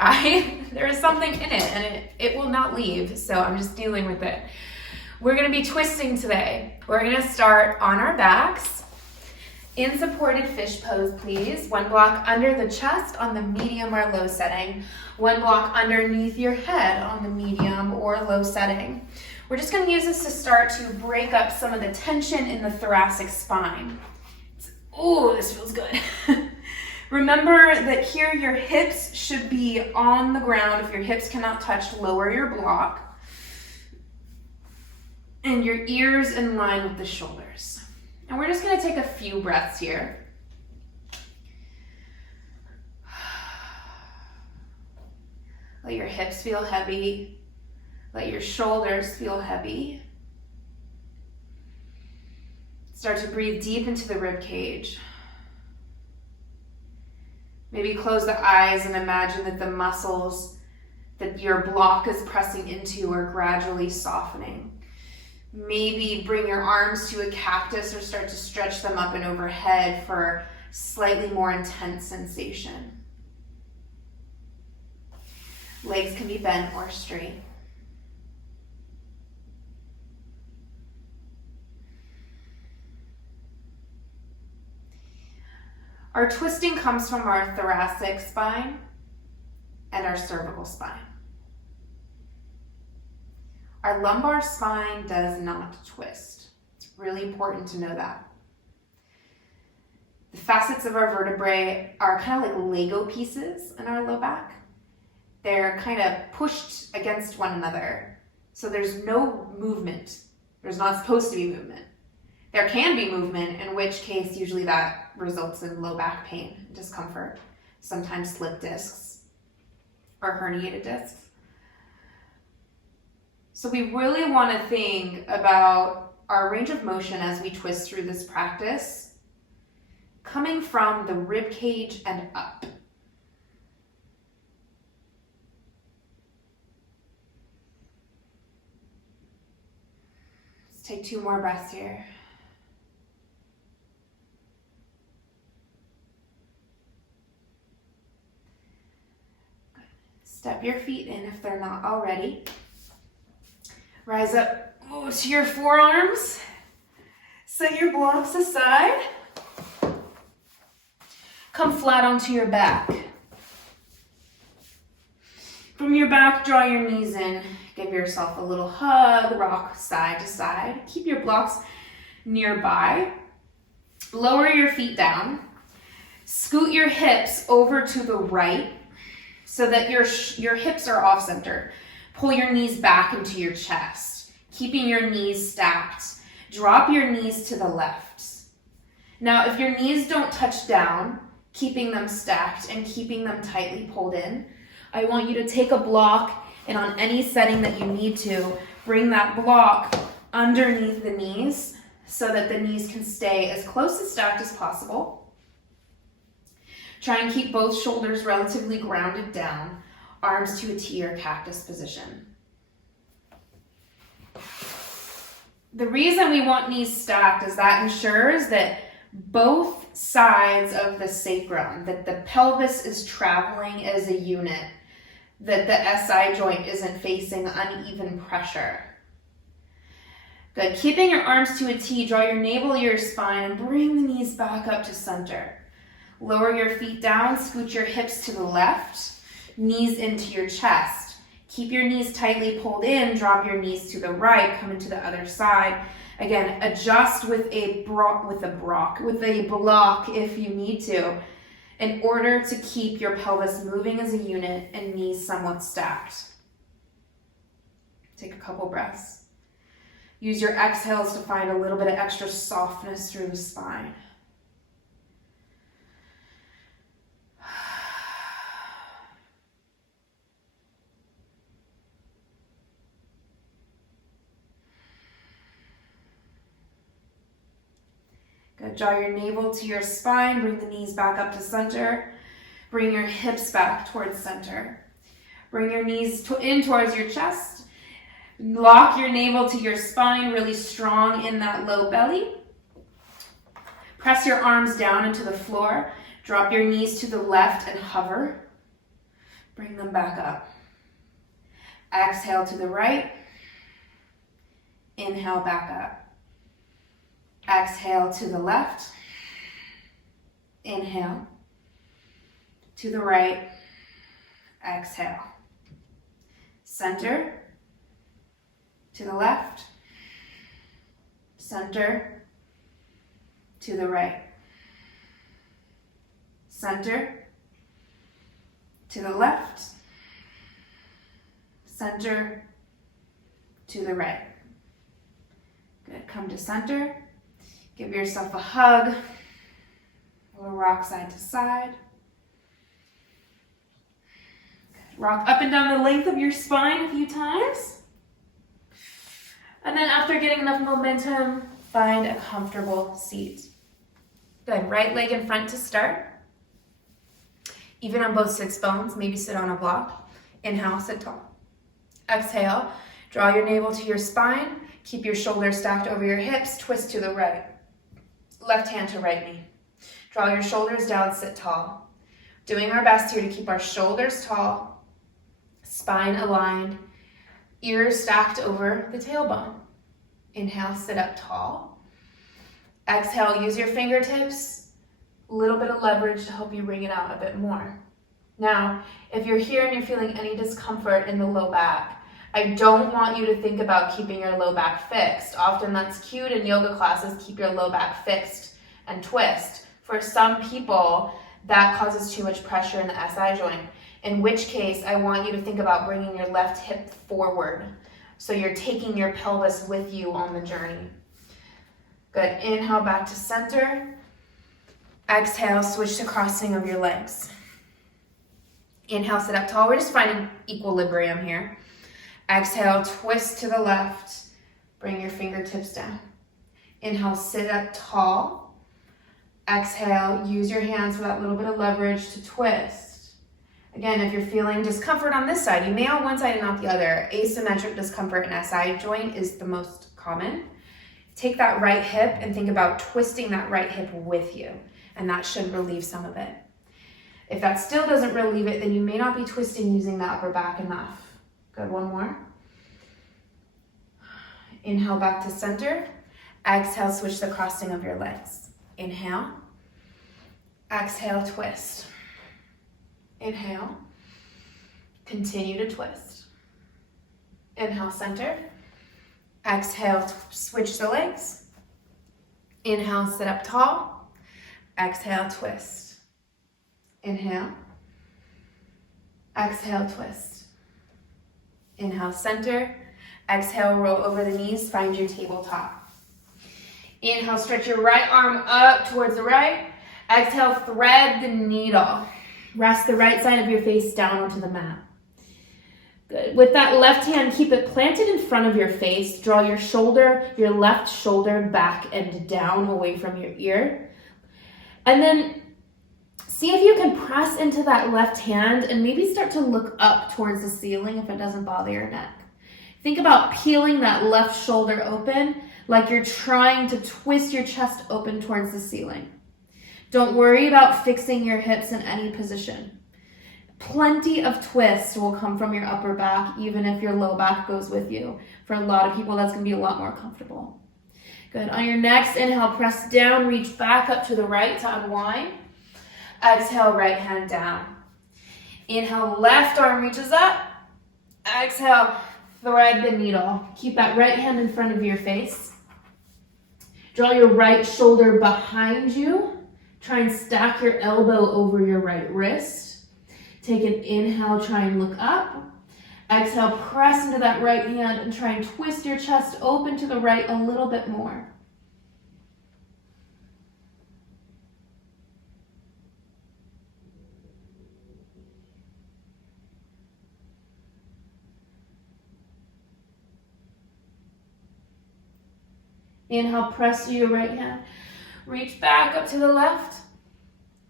but there is something in it and it will not leave. So I'm just dealing with it. We're gonna be twisting today. We're gonna start on our backs. In supported fish pose, please. One block under the chest on the medium or low setting. One block underneath your head on the medium or low setting. We're just gonna use this to start to break up some of the tension in the thoracic spine. Oh, this feels good. Remember that here your hips should be on the ground. If your hips cannot touch, lower your block. And your ears in line with the shoulders. And we're just gonna take a few breaths here. Let your hips feel heavy. Let your shoulders feel heavy. Start to breathe deep into the rib cage. Maybe close the eyes and imagine that the muscles that your block is pressing into are gradually softening. Maybe bring your arms to a cactus or start to stretch them up and overhead for slightly more intense sensation. Legs can be bent or straight. Our twisting comes from our thoracic spine and our cervical spine. Our lumbar spine does not twist. It's really important to know that. The facets of our vertebrae are kind of like Lego pieces in our low back. They're kind of pushed against one another. So there's no movement. There's not supposed to be movement. There can be movement, in which case usually that results in low back pain, discomfort, sometimes slip discs or herniated discs. So we really want to think about our range of motion as we twist through this practice, coming from the rib cage and up. Let's take 2 more breaths here. Step your feet in if they're not already. Rise up to your forearms. Set your blocks aside. Come flat onto your back. From your back, draw your knees in. Give yourself a little hug, rock side to side. Keep your blocks nearby. Lower your feet down. Scoot your hips over to the right so that your hips are off center. Pull your knees back into your chest, keeping your knees stacked. Drop your knees to the left. Now, if your knees don't touch down, keeping them stacked and keeping them tightly pulled in, I want you to take a block and on any setting that you need to, bring that block underneath the knees so that the knees can stay as close to stacked as possible. Try and keep both shoulders relatively grounded down, arms to a T or cactus position. The reason we want knees stacked is that ensures that both sides of the sacrum, that the pelvis is traveling as a unit, that the SI joint isn't facing uneven pressure. Good. Keeping your arms to a T, draw your navel to your spine and bring the knees back up to center. Lower your feet down, scoot your hips to the left, knees into your chest. Keep your knees tightly pulled in, drop your knees to the right, come into the other side. Again, adjust with a block if you need to, in order to keep your pelvis moving as a unit and knees somewhat stacked. Take a couple breaths. Use your exhales to find a little bit of extra softness through the spine. Good. Draw your navel to your spine, bring the knees back up to center. Bring your hips back towards center. Bring your knees in towards your chest. Lock your navel to your spine, really strong in that low belly. Press your arms down into the floor. Drop your knees to the left and hover. Bring them back up. Exhale to the right. Inhale back up. Exhale to the left. Inhale. To the right. Exhale. Center. To the left. Center. To the right. Center. To the left. Center. To the right. Good. Come to center. Give yourself a hug. We'll rock side to side. Good. Rock up and down the length of your spine a few times. And then after getting enough momentum, find a comfortable seat. Good. Right leg in front to start. Even on both sits bones, maybe sit on a block. Inhale, sit tall. Exhale, draw your navel to your spine. Keep your shoulders stacked over your hips. Twist to the right. Left hand to right knee. Draw your shoulders down, sit tall. Doing our best here to keep our shoulders tall, spine aligned, ears stacked over the tailbone. Inhale, sit up tall. Exhale, use your fingertips. A little bit of leverage to help you wring it out a bit more. Now, if you're here and you're feeling any discomfort in the low back, I don't want you to think about keeping your low back fixed. Often that's cute in yoga classes, keep your low back fixed and twist. For some people, that causes too much pressure in the SI joint, in which case I want you to think about bringing your left hip forward. So you're taking your pelvis with you on the journey. Good, inhale back to center. Exhale, switch to crossing of your legs. Inhale, sit up tall. We're just finding equilibrium here. Exhale, twist to the left. Bring your fingertips down. Inhale, sit up tall. Exhale, use your hands for that little bit of leverage to twist. Again, if you're feeling discomfort on this side, you may on one side and not the other. Asymmetric discomfort in SI joint is the most common. Take that right hip and think about twisting that right hip with you, and that should relieve some of it. If that still doesn't relieve it, then you may not be twisting using the upper back enough. Good, one more. Inhale back to center. Exhale, switch the crossing of your legs. Inhale. Exhale, twist. Inhale. Continue to twist. Inhale, center. Exhale, switch the legs. Inhale, sit up tall. Exhale, twist. Inhale. Exhale, twist. Inhale, center. Exhale, roll over the knees, find your tabletop. Inhale, stretch your right arm up towards the right. Exhale, thread the needle. Rest the right side of your face down onto the mat. Good. With that left hand, keep it planted in front of your face. Draw your shoulder, your left shoulder back and down away from your ear. And then see if you can press into that left hand and maybe start to look up towards the ceiling if it doesn't bother your neck. Think about peeling that left shoulder open like you're trying to twist your chest open towards the ceiling. Don't worry about fixing your hips in any position. Plenty of twist will come from your upper back, even if your low back goes with you. For a lot of people, that's going to be a lot more comfortable. Good. On your next inhale, press down, reach back up to the right to unwind. Exhale, right hand down. Inhale, left arm reaches up. Exhale, thread the needle. Keep that right hand in front of your face. Draw your right shoulder behind you. Try and stack your elbow over your right wrist. Take an inhale, try and look up. Exhale, press into that right hand and try and twist your chest open to the right a little bit more. Inhale, press to your right hand. Reach back up to the left.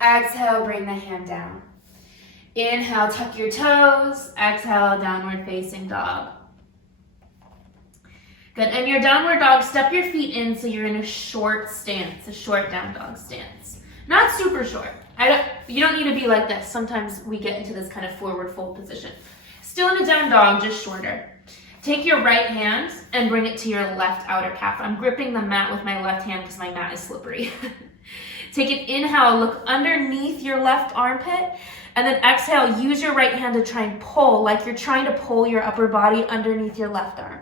Exhale, bring the hand down. Inhale, tuck your toes. Exhale, downward facing dog. Good. And your downward dog, step your feet in so you're in a short stance, a short down dog stance. Not super short. You don't need to be like this. Sometimes we get into this kind of forward fold position. Still in a down dog, just shorter. Take your right hand and bring it to your left outer calf. I'm gripping the mat with my left hand because my mat is slippery. Take an inhale, look underneath your left armpit, and then exhale, use your right hand to try and pull, like you're trying to pull your upper body underneath your left arm.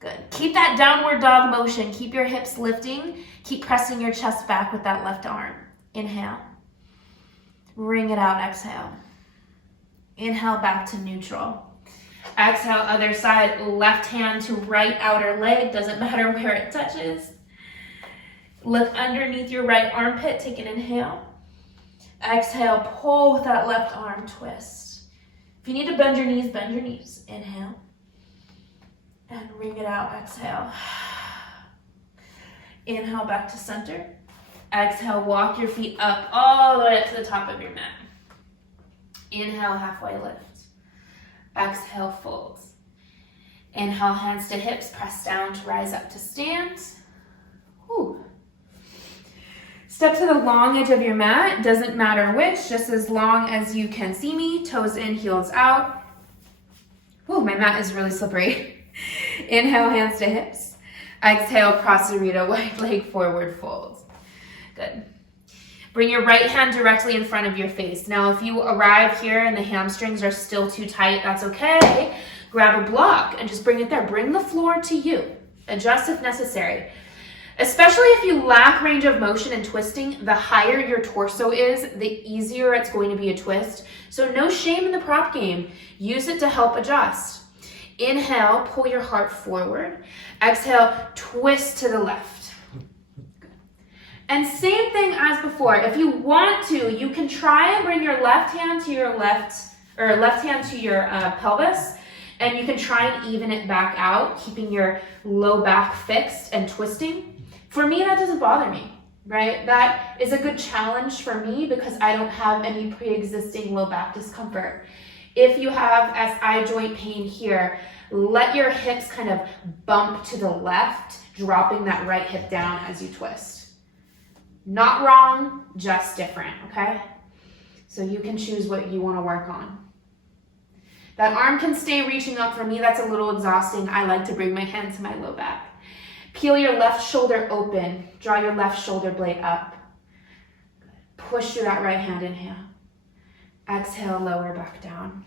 Good. Keep that downward dog motion. Keep your hips lifting. Keep pressing your chest back with that left arm. Inhale. Wring it out, exhale. Inhale back to neutral. Exhale, other side, left hand to right outer leg. Doesn't matter where it touches. Look underneath your right armpit. Take an inhale. Exhale, pull with that left arm, twist. If you need to bend your knees, bend your knees. Inhale. And wring it out, exhale. Inhale back to center. Exhale, walk your feet up all the way up to the top of your mat. Inhale, halfway lift. Exhale, fold. Inhale, hands to hips, press down to rise up to stand. Whew. Step to the long edge of your mat, doesn't matter which, just as long as you can see me, toes in, heels out. Whew, my mat is really slippery. Inhale, hands to hips. Exhale, Prasarita, wide leg forward fold. Good. Bring your right hand directly in front of your face. Now, if you arrive here and the hamstrings are still too tight, that's okay. Grab a block and just bring it there. Bring the floor to you. Adjust if necessary. Especially if you lack range of motion and twisting, the higher your torso is, the easier it's going to be a twist. So no shame in the prop game. Use it to help adjust. Inhale, pull your heart forward. Exhale, twist to the left. And same thing as before. If you want to, you can try and bring your left hand to your left hand to your pelvis, and you can try and even it back out, keeping your low back fixed and twisting. For me, that doesn't bother me, right? That is a good challenge for me because I don't have any pre-existing low back discomfort. If you have SI joint pain here, let your hips kind of bump to the left, dropping that right hip down as you twist. Not wrong, just different, okay? So you can choose what you want to work on. That arm can stay reaching up. For me, that's a little exhausting. I like to bring my hand to my low back. Peel your left shoulder open. Draw your left shoulder blade up. Push through that right hand, inhale. Exhale, lower back down.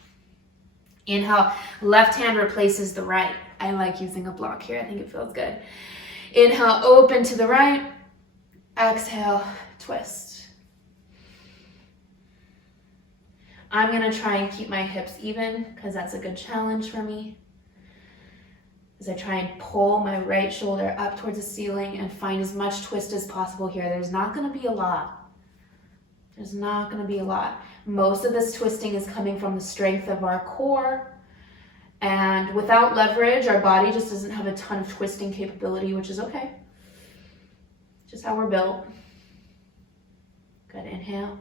Inhale, left hand replaces the right. I like using a block here. I think it feels good. Inhale, open to the right. Exhale, twist. I'm going to try and keep my hips even because that's a good challenge for me. As I try and pull my right shoulder up towards the ceiling and find as much twist as possible here. There's not going to be a lot. There's not going to be a lot. Most of this twisting is coming from the strength of our core. And without leverage, our body just doesn't have a ton of twisting capability, which is okay. Just how we're built. Good, inhale.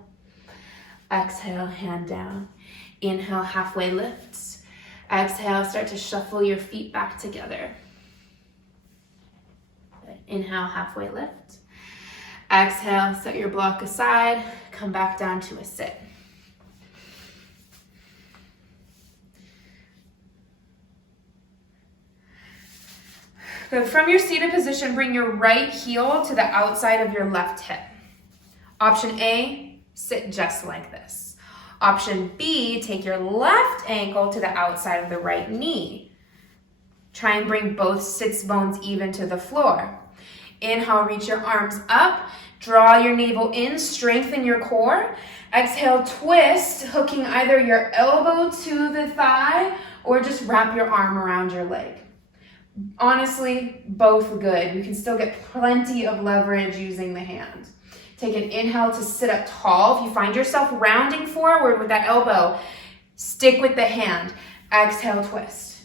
Exhale, hand down. Inhale, halfway lifts. Exhale, start to shuffle your feet back together. Good. Inhale, halfway lift. Exhale, set your block aside. Come back down to a sit. Good. From your seated position, bring your right heel to the outside of your left hip. Option A, sit just like this. Option B, take your left ankle to the outside of the right knee. Try and bring both sits bones even to the floor. Inhale, reach your arms up. Draw your navel in, strengthen your core. Exhale, twist, hooking either your elbow to the thigh or just wrap your arm around your leg. Honestly, both good. You can still get plenty of leverage using the hand. Take an inhale to sit up tall. If you find yourself rounding forward with that elbow, stick with the hand. Exhale, twist.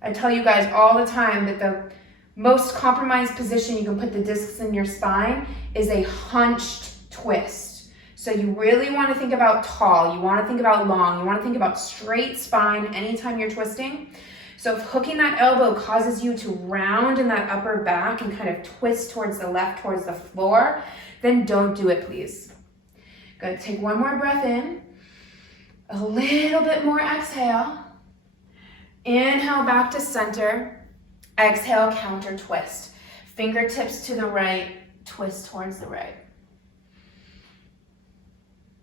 I tell you guys all the time that the most compromised position you can put the discs in your spine is a hunched twist. So you really want to think about tall. You want to think about long. You want to think about straight spine anytime you're twisting. So if hooking that elbow causes you to round in that upper back and kind of twist towards the left, towards the floor, then don't do it, please. Good, take one more breath in. A little bit more exhale. Inhale back to center. Exhale, counter twist. Fingertips to the right, twist towards the right.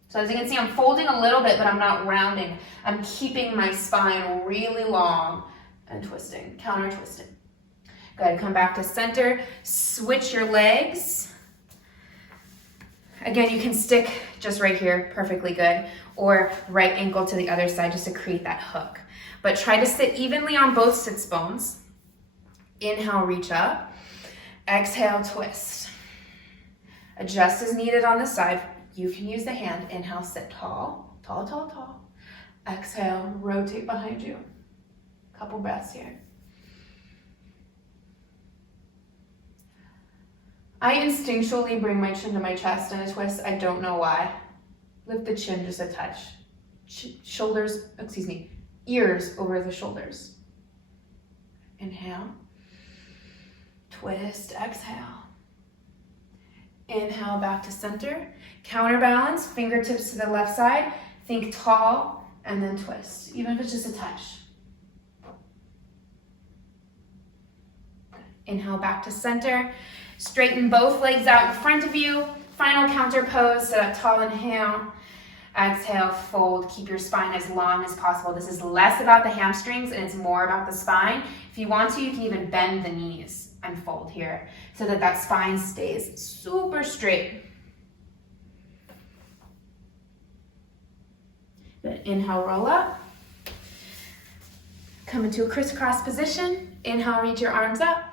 So as you can see, I'm folding a little bit, but I'm not rounding. I'm keeping my spine really long and twisting, counter twisting. Good, come back to center. Switch your legs. Again, you can stick just right here, perfectly good, or right ankle to the other side just to create that hook. But try to sit evenly on both sits bones. Inhale, reach up. Exhale, twist. Adjust as needed on the side. You can use the hand. Inhale, sit tall, tall, tall, tall. Exhale, rotate behind you. Couple breaths here. I instinctually bring my chin to my chest in a twist. I don't know why. Lift the chin just a touch. Ears over the shoulders. Inhale. Twist, exhale. Inhale, back to center. Counterbalance, fingertips to the left side. Think tall, and then twist, even if it's just a touch. Inhale, back to center. Straighten both legs out in front of you. Final counter pose, sit up tall, inhale. Exhale, fold. Keep your spine as long as possible. This is less about the hamstrings and it's more about the spine. If you want to, you can even bend the knees and fold here so that that spine stays super straight. Good. Inhale, roll up. Come into a crisscross position. Inhale, reach your arms up.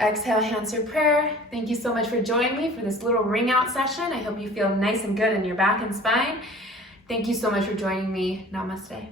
Exhale, hands through prayer. Thank you so much for joining me for this little ring out session. I hope you feel nice and good in your back and spine. Thank you so much for joining me. Namaste.